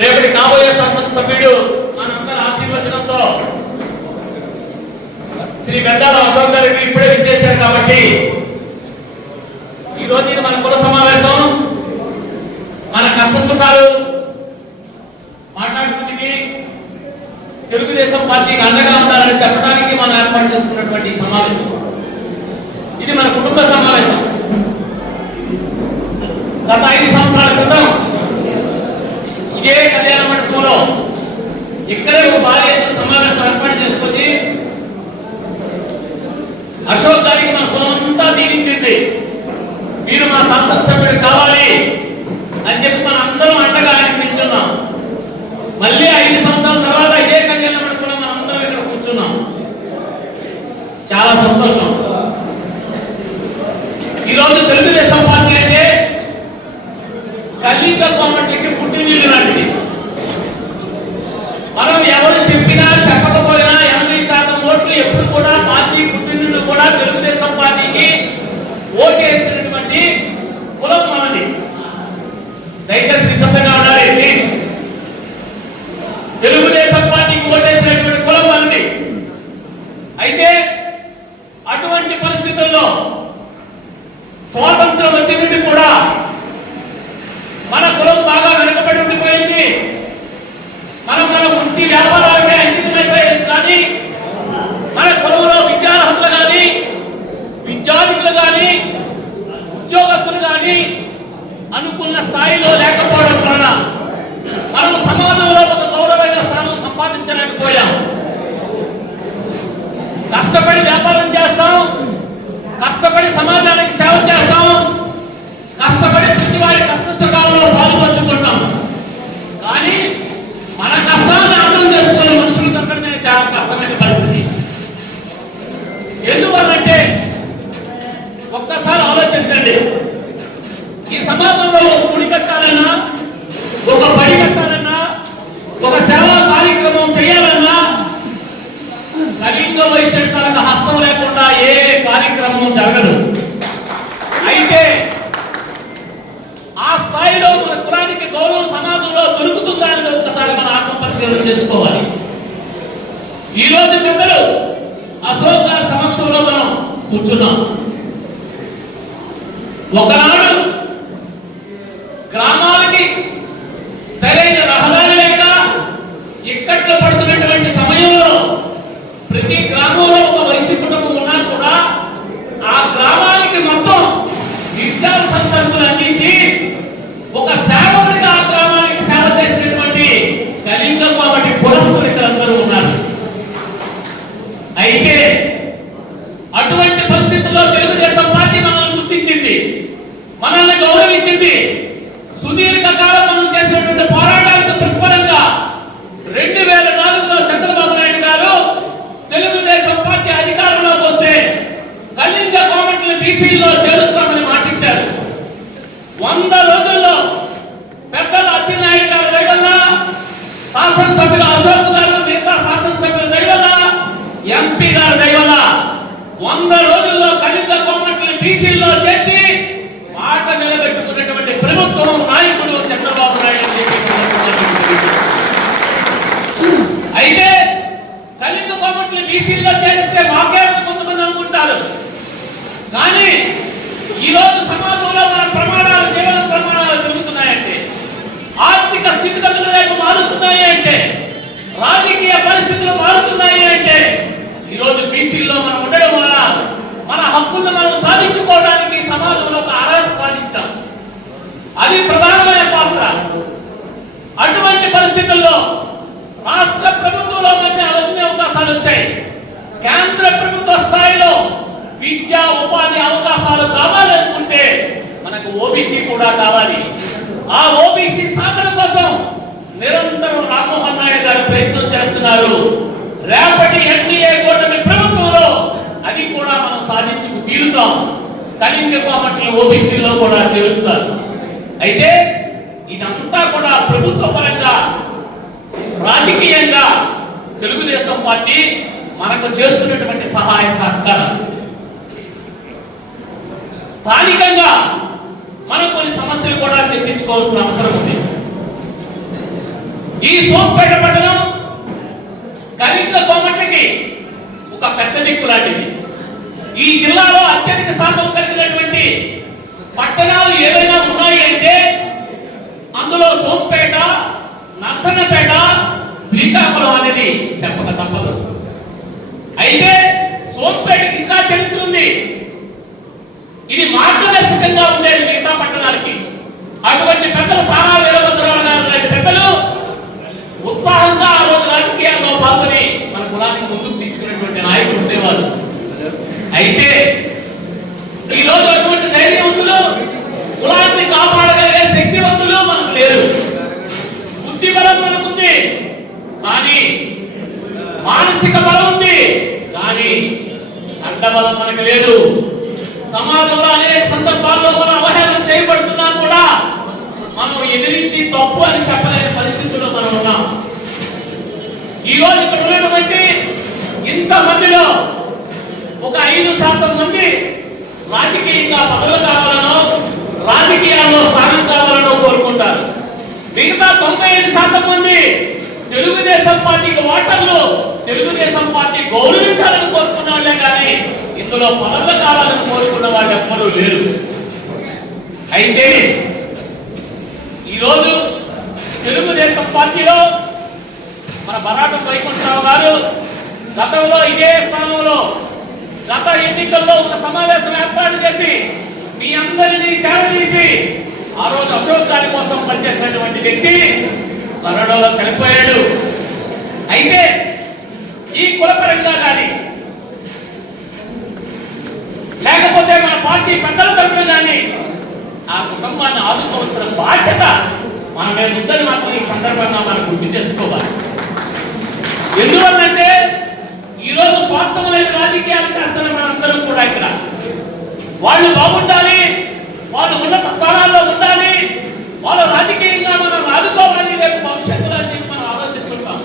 రేపటి కాబోయే సంసద సభ్యుడు మనందరి ఆశీర్వచనంతో శ్రీ గడ్డాల అశోక్ గారికి ఇప్పుడే ఇచ్చేశారు కాబట్టి ఈ రోజు మన కుల సమావేశం మన కష్ట సుఖాలు మాట్లాడుకుని తెలుగుదేశం పార్టీకి అండగా ఉండాలని చెప్పడానికి మనం ఏర్పాటు చేసుకున్నటువంటి సమావేశం. ఇది మన కుటుంబ సమావేశం. గత 5 సంవత్సరాల క్రితం ఇదే కళ్యాణ మండపంలో ఇక్కడే ఒక భారీ ఎత్తున సమావేశం ఏర్పాటు చేసుకొని అశోక్ గారికి మన కులం అంతా దీవించింది. మీరు మా శాసనసభ్యుడు కావాలి అని చెప్పి మన అందరం అండగా అనిపించున్నాం. మళ్ళీ 5 సంవత్సరాల తర్వాత ఇదే కళ్యాణ మండపంలో మనం అందరం ఇక్కడ కూర్చున్నాం. చాలా సంతోషం. ఈరోజు తెలుగుదేశం పార్టీ అంటే కళింగ కోమటికి పుట్టినీళ్ళు లాంటిది. మనం ఎవరు చెప్పినా చెప్పకపోయినా 80% ఓట్లు ఎప్పుడు కూడా పార్టీ పుట్టినీళ్ళు కూడా తెలుగుదేశం పార్టీకి ఓటేసినటువంటి కులం మనది. దయచేసి నిశ్శబ్దంగా ఉండాలి ప్లీజ్. తెలుగుదేశం పార్టీకి ఓటేసినటువంటి కులం మనది. అయితే అటువంటి పరిస్థితుల్లో స్వాతంత్రం వచ్చి నుండి కూడా మన కులం బాగా వెనుకబడి ఉండిపోయింది. మన వృత్తి వ్యాపారాలకే అంకితమైపోయింది. కానీ మన కులంలో విద్యార్హతలు కానీ విద్యార్థులు కానీ ఉద్యోగస్తులు కానీ అనుకున్న స్థాయిలో లేకపోవడం వలన మనం సమాజంలో ఒక గౌరవమైన స్థానం సంపాదించలేకపోయాం. కష్టపడి వ్యాపారం చేస్తాం, కష్టపడి సమాజానికి సేవ చేస్తాం, కష్టపడి ప్రతి వారి కష్ట సుఖాలలో పాల్పంచుకుంటాం. కానీ మన కష్టాన్ని అర్థం చేసుకునే మనుషులు దొరకడమే చాలా కష్టమైన పరిస్థితి. ఎందువల్లంటే ఒక్కసారి ఆలోచించండి. ఈ సమాజంలో ఒక గుడి కట్టాలన్నా, ఒక బడి కట్టాలన్నా, ఒక సేవా కార్యక్రమం చేయాలన్నా కళింగ వైశ్యులకు హస్తం లేకుండా ఏ కార్యక్రమం జరగదు. అయితే ఆ స్థాయిలో మన కులానికి గౌరవం సమాజంలో దొరుకుతుందా అనేది ఒక్కసారి మన ఆత్మ పరిశీలన చేసుకోవాలి. ఈ రోజు పెద్దలు అశోక్ గారి సమక్షంలో మనం కూర్చున్నాం. ఒకనాడు గ్రామాలకి సరైన రహదారి లేక ఇక్కట్లు పడుతున్నటువంటి సమయంలో ప్రతి గ్రామంలో ఒక వైశ్య కుటుంబం ఉన్నా కూడా ఆ గ్రామానికి మొత్తం నిత్యావసర సరుకులు అందించి ఒక సేవకుడిగా ఆ గ్రామానికి సేవ చేసినటువంటి కళింగ కోమటి కులస్తులందరూ ఉన్నారు. అయితే అటువంటి పరిస్థితుల్లో తెలుగుదేశం పార్టీ మనల్ని గుర్తించింది, మనల్ని గౌరవించింది. సుదీర్ఘకాలం మనం చేసినటువంటి పోరాటానికి ప్రతిఫలంగా 2004లో చంద్రబాబు నాయుడు గారు తెలుగుదేశం పార్టీ అధికారంలోకి వస్తే కళింగ కోమటిని బీసీలో చేరుస్తామని మాటిచ్చారు. 100 రోజుల్లో పెద్దలు అచ్చెన్నాయుడు గారి దయ వల్ల, శాసనసభ్యులు అశోక్ గారు, మిగతా శాసనసభ్యుల దయ వల్ల, ఎంపీ గారి దయ వల్ల 100 రోజుల్లో కళింగ కోమటిని బీసీలో చేర్చి మాట నిలబెట్టుకున్నటువంటి ప్రభుత్వం నాయకుడు చంద్రబాబు నాయుడు. అయితే కళింగ కోమటిని బీసీలో చేరిస్తే మాకేమని కొంతమంది అనుకుంటారు. కానీ ఈరోజు సమాజంలో మన ప్రమాణాలు, జీవన ప్రమాణాలు పెరుగుతున్నాయంటే, ఆర్థిక స్థితిగతులు రేపు మారుతున్నాయి అంటే, రాజకీయ పరిస్థితులు మారుతున్నాయి అంటే, ఈరోజు బీసీల్లో మనం ఉండడం వల్ల మన హక్కులను మనం సాధించుకోవడానికి సమాజంలో ఒక అర్హత సాధించాం. అది ప్రధానమైన పాత్ర. అటువంటి పరిస్థితుల్లో రాష్ట్ర ప్రభుత్వంలో మనకి అన్ని అవకాశాలు వచ్చాయి. కేంద్ర ప్రభుత్వ స్థాయిలో విద్యా ఉపాధి అవకాశాలు కావాలనుకుంటే మనకు ఓబీసీ కూడా కావాలి. ఆ ఓబీసీ సాధన కోసం నిరంతరం రామ్మోహన్ నాయుడు గారు ప్రయత్నం చేస్తున్నారు. రేపటి ఎన్డీఏ కూటమి ప్రభుత్వంలో అది కూడా మనం సాధించుకు తీరుతాం. కళింగ కోమటిని ఓబీసీలో కూడా చేరుస్తారు. అయితే ఇదంతా కూడా ప్రభుత్వ పరంగా, రాజకీయంగా తెలుగుదేశం పార్టీ మనకు చేస్తున్నటువంటి సహాయ సహకారం. స్థానికంగా మనం కొన్ని సమస్యలు కూడా చర్చించుకోవాల్సిన అవసరం ఉంది. ఈ సోంపేట పట్టణం కవిత్వ కోమటికి ఒక పెద్ద దిక్కు లాంటిది. ఈ జిల్లాలో అత్యధిక శాతం కలిగినటువంటి పట్టణాలు ఏవైనా ఉన్నాయి అంటే అందులో సోంపేట, నర్సన్నపేట, శ్రీకాకుళం అనేది చెప్పక తప్పదు. అయితే సోంపేటకి ఇంకా చరిత్ర ఉంది. ఇది మార్గదర్శకంగా ఉండేది మిగతా పట్టణాలకి. అటువంటి పెద్దలు సారా వీరభద్రరావు గారు లాంటి పెద్దలు ఉత్సాహంగా ఆ రోజు రాజకీయాల్లో పాల్గొని మన కులానికి ముందుకు తీసుకున్నటువంటి నాయకులు ఉండేవారు. అయితే ఈ రోజు అటువంటి ధైర్యవంతులు, కులాన్ని కాపాడగలిగే శక్తివంతులు మనకు లేరు. బుద్ధి బలం మనకుంది, కానీ మానసిక బలం ఉంది, కానీ అండబలం మనకు లేదు. సమాజంలో అనేక సందర్భాల్లో మనం అవహేళన చేయబడుతున్నా కూడా మనం ఎదిరించి తప్పు అని చెప్పలేని పరిస్థితుల్లో మనం ఉన్నాం. ఈ రోజు ఇక్కడ ఉన్నటువంటి ఇంతమందిలో ఒక 5% మంది రాజకీయంగా పదవులు కావాలనో, రాజకీయాల్లో స్థానం కావాలనో కోరుకుంటారు. మిగతా 95% మంది తెలుగుదేశం పార్టీకి ఓటర్లు తెలుగుదేశం పార్టీ గౌరవించాలని కోరుకున్న వాళ్ళే కానీ ఇందులో పదవులు కావాలని కోరుకున్న వాళ్ళు ఎవ్వరూ లేరు. అయితే ఈరోజు తెలుగుదేశం పార్టీలో మన బరాటం వైకుంఠరావు గారు గతంలో ఇదే స్థానంలో గత ఎన్నికల్లో ఒక సమావేశం ఏర్పాటు చేసి మీ అందరినీ చేరదీసి ఆ రోజు అశోక్ గారి కోసం పనిచేసినటువంటి వ్యక్తి కరోనాలో చనిపోయాడు. అయితే ఈ కులపరంగా కానీ లేకపోతే మన పార్టీ పెద్దల తరపున కానీ ఆ కుటుంబాన్ని ఆదుకోవాల్సిన బాధ్యత మన మీద ఉందని మాత్రం ఈ సందర్భంగా మనం గుర్తు చేసుకోవాలి. ఎందువల్లంటే ఈరోజు స్వార్థమైన రాజకీయాలు చేస్తున్న మనందరం కూడా ఇక్కడ వాళ్ళు బాగుండాలి, వాళ్ళు ఉన్నత స్థానాల్లో ఉండాలి, వాళ్ళు రాజకీయంగా మనం ఆదుకోవాలి రేపు భవిష్యత్తులో అని చెప్పి మనం ఆలోచిస్తుంటాం.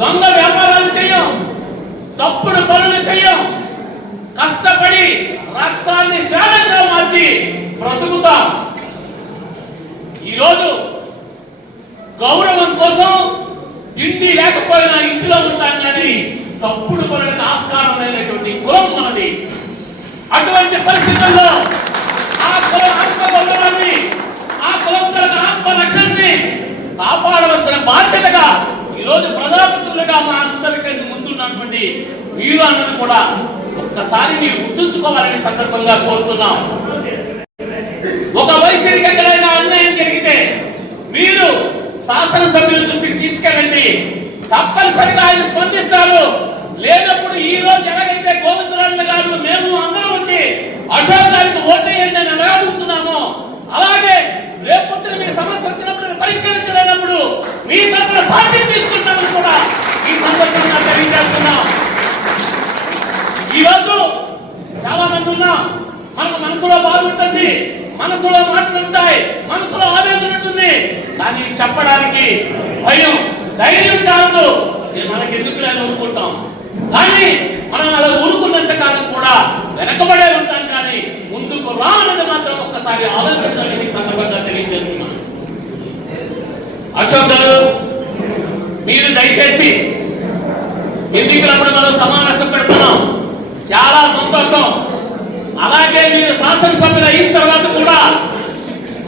దొంగ వ్యాపారాలు చేయం, తప్పుడు పనులు చేయం, కష్టపడి రక్తాన్ని శ్రాదంగా మార్చి బ్రతుకుతాం. ఈరోజు గౌరవం కోసం తిండి లేకపోయినా ఇంట్లో ఉంటాం కానీ తప్పుడు పనులకు ఆస్కారం లేనటువంటి కులం మనది. అటువంటి పరిస్థితుల్లో ఆ కులం ఆత్మగౌరవాన్ని, ఆ కులం తరగ ఆత్మరక్షణని కాపాడవలసిన బాధ్యతగా ఈరోజు ప్రజాప్రతినిధులుగా మా అందరికీ ముందున్నటువంటి మీరు అన్నది కూడా ఒక్కసారి మీరు గుర్తుంచుకోవాలని సందర్భంగా కోరుతున్నాం. ఒక వైసీపీకి ఎక్కడైనా అన్యాయం జరిగితే మీరు శాసనసభ్యుల దృష్టికి తీసుకెళ్ళండి, తప్పనిసరిగా ఆయన స్పందిస్తారు. లేనప్పుడు ఈ రోజు ఎలాగైతే గోవిందరాజు గారు మేము అందరం వచ్చి అశోక్ గారికి ఓటేయండి అని ఎలా అడుగుతున్నామో అలాగే రేపొద్దున మీ సమస్య వచ్చినప్పుడు పరిష్కరించలేనప్పుడు మీ తరపున బాధ్యత తీసుకుంటామని కూడా ఈ సందర్భంగా తెలియజేస్తున్నాం. ఈ రోజు చాలా మంది ఉన్నాం, మనకు మనసులో బాధ ఉంటుంది, మనసులో మాటలు ఉంటాయి, మనసులో ఆవేదన ఉంటుంది, కానీ చెప్పడానికి భయం, ధైర్యం చాలదు. మనకెందుకు లేని ఊరుకుంటాం, కానీ మనం అలా ఊరుకున్నంత కాలం కూడా వెనకబడే ఉంటాం, కానీ ముందుకు రానది మాత్రం ఒక్కసారి ఆలోచించాలని సందర్భంగా తెలియజేస్తున్నాం. అశోక్ గారు, మీరు దయచేసి ఎన్నికలప్పుడు మనం సమావేశం పెడుతున్నాం, చాలా సంతోషం. అలాగే మీరు శాసనసభ్యులు అయిన తర్వాత కూడా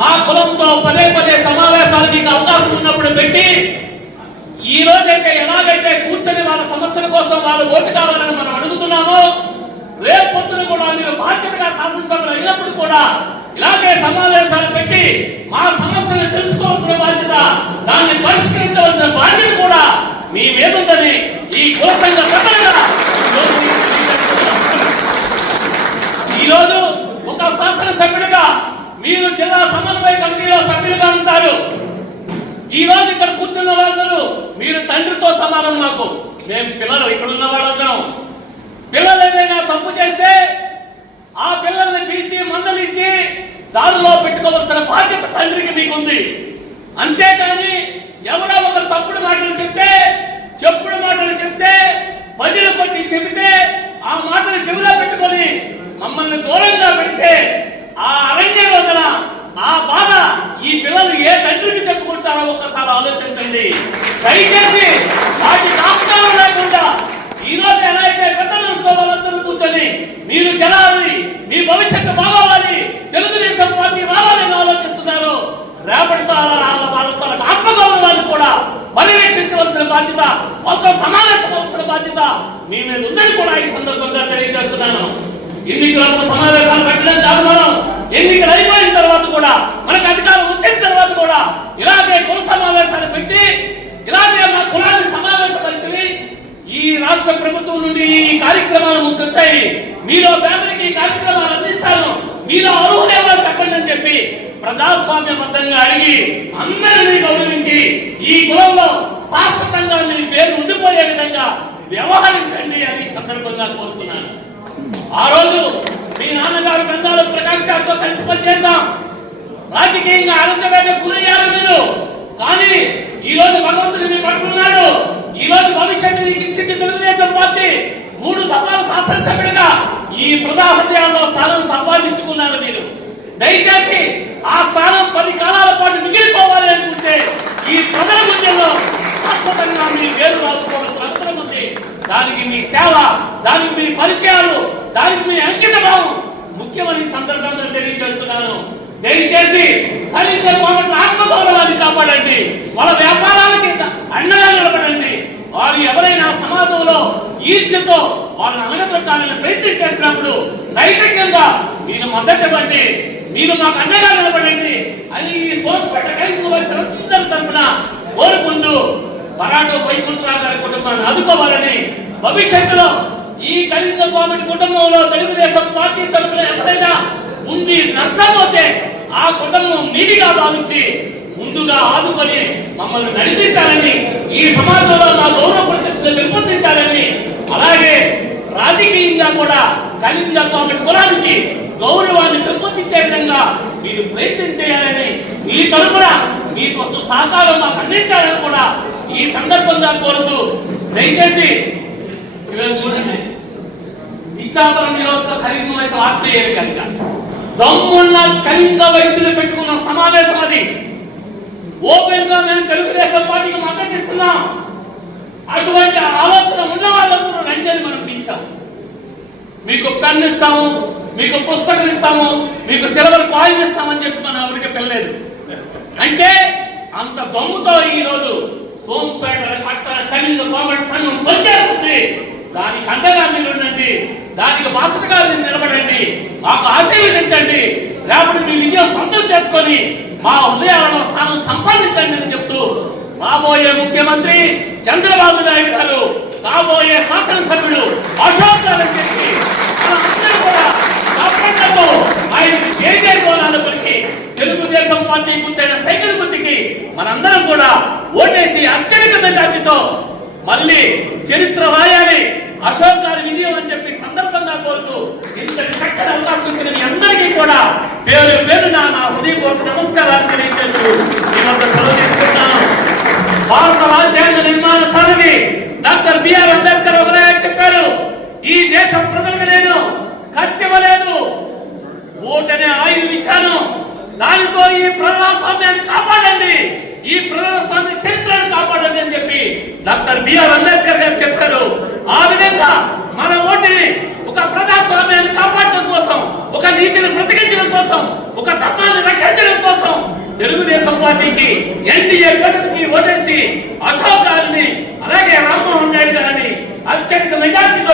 మా కులంతో పదే పదే సమావేశాలు మీకు అవకాశం ఉన్నప్పుడు పెట్టి ఈ రోజైతే ఎలాగైతే కూర్చొని వాళ్ళ సమస్యల కోసం వాళ్ళ ఓటు కావాలని మనం అడుగుతున్నామో రేపు పొద్దున కూడా మీరు బాధ్యతగా శాసనసభ్యులు అయినప్పుడు కూడా ఇలాగే సమావేశాలు పెట్టి మా సమస్యను తెలుసుకోవాల్సిన బాధ్యత, దాన్ని పరిష్కరించవలసిన బాధ్యత కూడా మీ మీద ఉందని ఈ కుల సంఘ పెద్దలుగా ఈరోజు ఒక శాసనసభ్యుడిగా మీరు జిల్లా సమన్వయ కమిటీలో సభ్యులుగా ఉంటారు. ఈ రోజు ఇక్కడ కూర్చున్న వాళ్ళందరూ మీరు తండ్రితో సమానం. మాకు మేము పిల్లలు, ఇక్కడ ఉన్న వాళ్ళందరం పిల్లలు ఏదైనా తప్పు చేస్తే ఆ పిల్లల్ని పిలిచి మందలించి దారిలో పెట్టుకోవాల్సిన బాధ్యత తండ్రికి మీకుంది. అంతేకాని ఎవరో ఒకరు తప్పుడు మాటలు చెప్తే బదిలీ కొట్టి చెబితే ఆ మాటలు చెవిలో పెట్టుకొని మమ్మల్ని దూరంగా పెడితే ఆ అరణ్యంలో ఆ బాధ ఈ పిల్లలు ఏ తండ్రికి చెప్పుకుంటారో ఒక్కసారి ఆలోచించండి. దయచేసి వాటి ఆస్కారం లేకుండా ఈ రోజు ఎలా అయితే పెద్ద మనసులో వాళ్ళందరూ కూర్చొని మీరు గెలాలి, మీ భవిష్యత్తు బాగోవాలి, తెలుగుదేశం పార్టీ రావాలని ఆలోచిస్తున్నారు. రేపటి వాళ్ళ ఆత్మగౌరవాన్ని కూడా పర్యవేక్షించవలసిన బాధ్యత, వాళ్ళతో సమావేశమవలసిన బాధ్యత మీ మీద ఉందని కూడా ఈ సందర్భంగా తెలియజేస్తున్నాను. ఎన్నికలకు సమావేశాలు పెట్టడం కాదు, మనం ఎన్నికలు అయిపోయిన తర్వాత కూడా, మనకు అధికారం వచ్చిన తర్వాత కూడా ఇలాగే కుల సమావేశాలు పెట్టి ఇలాగే మా కులాన్ని సమావేశపరిచి ఈ రాష్ట్ర ప్రభుత్వం నుండి ఈ కార్యక్రమాలు ముందుకొచ్చాయి. మీలో పేదలకి ఈ కార్యక్రమాలు అందిస్తాను, మీలో అర్హులేవో చెప్పండి అని చెప్పి ప్రజాస్వామ్యబద్ధంగా అడిగి అందరినీ గౌరవించి ఈ కులంలో శాశ్వతంగా మీ పేరు ఉండిపోయే విధంగా వ్యవహరించండి అని సందర్భంగా కోరుతున్నాను. ఆ రోజు మీ నాన్నగారు బెందాలు ప్రకాష్ గారితో కలిసి పనిచేశాం. రాజకీయంగా అణచవేత గురయ్యారు మీరు, కానీ ఈ రోజు భగవంతుడు మీ పట్టుకున్నాడు. ఈ రోజు భవిష్యత్తు నీకు ఇచ్చింది తెలుగుదేశం పార్టీ. 3 దఫాల శాసనసభ్యుడిగా ఈ ప్రజా హృదయాల్లో స్థానం సంపాదించుకున్నారు మీరు. దయచేసి ఆ స్థానం 10 కాలాల పాటు మిగిలిపోవాలి అనుకుంటే ఈ ప్రజల మధ్యలో శాశ్వతంగా మీ పేరు రాసుకోవాల్సిన అవసరం ఉంది. దానికి మీ సేవ, దానికి మీ పరిచయాలు, దానికి మీ అంకిత భావం ముఖ్యమని సందర్భంగా తెలియజేస్తున్నాను. దయచేసి కలిగిన కోమట్ల ఆత్మగౌరవాన్ని కాపాడండి, వాళ్ళ వ్యాపారాలకి అండగా నిలబడండి. వారు ఎవరైనా సమాజంలో ఈర్ష్యతో వాళ్ళని అణగదొట్టాలని ప్రయత్నం చేసినప్పుడు నైతికంగా మీరు మద్దతు ఇవ్వండి, మీరు మాకు అండగా నిలబడండి అని ఈ సోమపేట కలిగిన అందరి తరఫున కోరుకుంటూ మరాఠో వైకుంఠరావు గారి కుటుంబాన్ని ఆదుకోవాలని, భవిష్యత్తులో ఈ కలిగిన కోమటి కుటుంబంలో తెలుగుదేశం పార్టీ తరఫున ఎవరైనా ఉండి నష్టపోతే ఆ కుటుంబం మీదిగా భావించి ముందుగా ఆదుకొని మమ్మల్ని నడిపించాలని, ఈ సమాజంలో మా గౌరవ ప్రతిష్టలు పెంపొందించాలని, అలాగే రాజకీయంగా కూడా కలిగిన కోమటి కులానికి గౌరవాన్ని పెంపొందించే విధంగా మీరు ప్రయత్నం చేయాలని, మీ తరఫున మీ కొంత సహకారం మాకు అందించాలని కూడా ఈ సందర్భంగా కోరుతూ, దయచేసి చూడండి, ఇచ్చాపురం నియోజక కళింగ వయసు ఆత్మీయ కనుక దమ్మున్న కళింగ వయసులో పెట్టుకున్న సమావేశం అది. ఓపెన్ గా మేము తెలుగుదేశం పార్టీకి మద్దతు ఇస్తున్నాం. అటువంటి ఆలోచన ఉన్న వాళ్ళందరూ రండి అని మనం పిలిచాం. మీకు పెన్ ఇస్తాము, మీకు పుస్తకం ఇస్తాము, మీకు సిల్వర్ కాయిన్ ఇస్తామని చెప్పి మనం ఎవరికి పిల్లలేదు. అంటే అంత దమ్ముతో ఈ రోజు సోంపేట పట్టణ కళింగ కోమటి సంఘం వచ్చేస్తుంది. దానికి అండగా మీరు ఉండండి, దానికి బాసటగా మీరు నిలబడండి, మాకు ఆశీర్వదించండి. రేపటి మీ విజయం సొంతం చేసుకొని మా హృదయాలలో స్థానం సంపాదించండి అని చెప్తూ, రాబోయే ముఖ్యమంత్రి చంద్రబాబు నాయుడు గారు, కాబోయే శాసనసభ్యుడు అశోక్ గారు చెప్పి మనందరూ కూడా తప్పకుండా ఆయనకి జై గోళాలు పలికి తెలుగుదేశం పార్టీ గుర్తైన సైకిల్ గుర్తుకి మనందరం కూడా ఓటేసి అత్యధిక మెజార్టీతో మళ్ళీ చరిత్ర రాయాలి, అశోక్ గారి విజయం అని చెప్పి సందర్భంగా కోరుతూ, ఇంతటి చక్కని అవకాశం ఇచ్చిన మీ అందరికీ కూడా పేరు పేరున నా హృదయపూర్వక నమస్కారాలు తెలియజేస్తూ ఈ వద్ద సెలవు తీసుకుంటున్నాను. భారత రాజ్యాంగ నిర్మాణ సారథి డాక్టర్ బిఆర్ అంబేద్కర్ ఒకరే చెప్పారు, ఈ దేశం ప్రజలకు నేను కత్తివ్వలేదు, ఓటనే ఆయుధం ఇచ్చాను, దానితో ఈ ప్రజాస్వామ్యాన్ని కాపాడండి, ఈ ప్రజాస్వామ్య చరిత్రను కాపాడండి అని చెప్పి డాక్టర్ బిఆర్ అంబేద్కర్ గారు చెప్పారు. ఆ విధంగా మన ఓటుని ఒక ప్రజాస్వామ్యాన్ని కాపాడడం కోసం, ఒక నీతిని బ్రతికించడం కోసం, ఒక ధర్మాన్ని రక్షించడం కోసం తెలుగుదేశం పార్టీకి ఎన్డీఏ కూటమికి ఓటేసి అశోక్ గారిని అలాగే రామ్మోహన్ నాయుడు గారిని అత్యధిక మెజార్టీతో